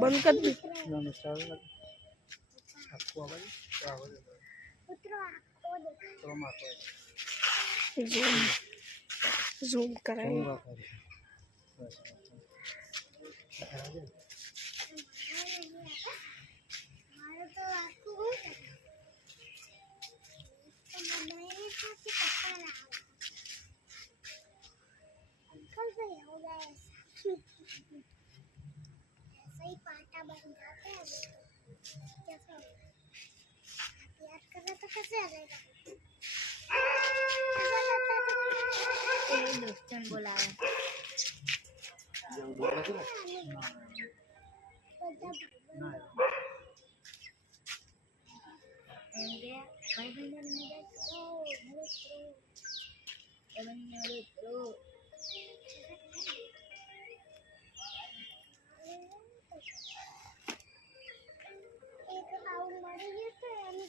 બંધ कर दी ઝૂમ કરાય सही पाटा बन जाते हैं कैसे याद कर रहा तो कैसे आ जाएगा ये दोस्तन बुलाया भाई बंदर में करो मदद करो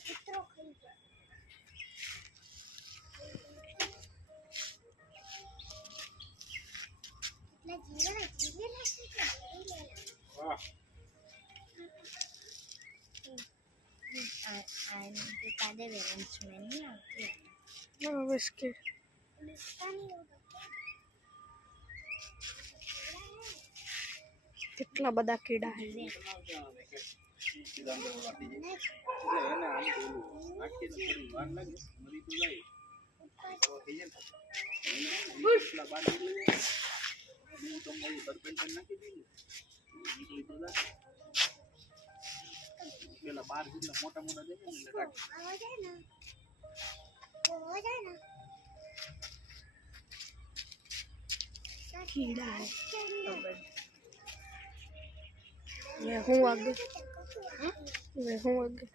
चित्रों કેટલા બધા કીડા હે कीड़ा है ये हूँ आगे ये हूँ आगे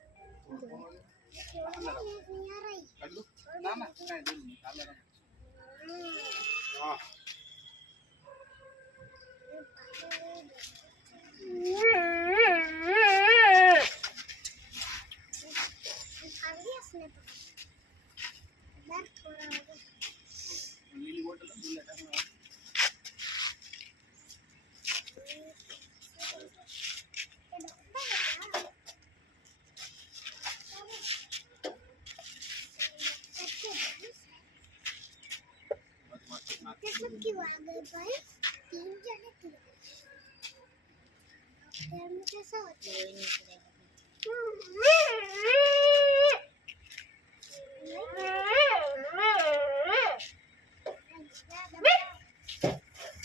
क्यों आ गए भाई 3 जने क्यों फिर में कैसा होता है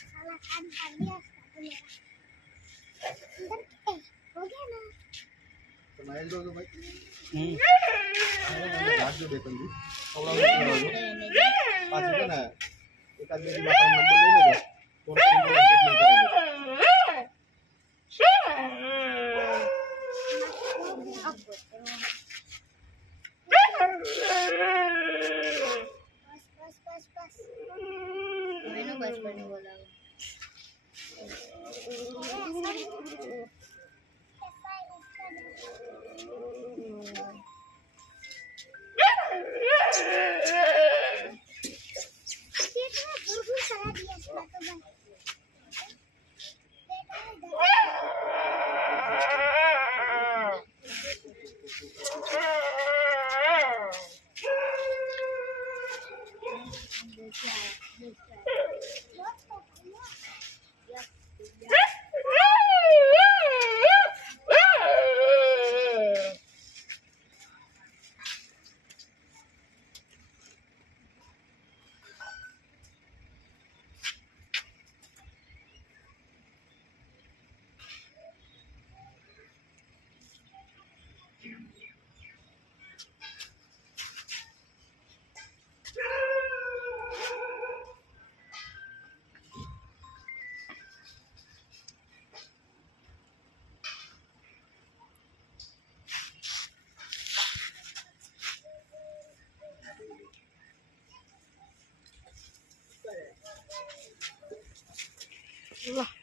साला कान काट दिया इसका तो मेरा अंदर हो गया ना રાખજો બે ત્રણ દી પાછું છે ને એકાદ બે દી બાપાનો નંબર લઈ લેજો ફોન કરીને ટ્રીટમેન્ટ કરાવી बस मैंने बस पढ़ने बोला वाह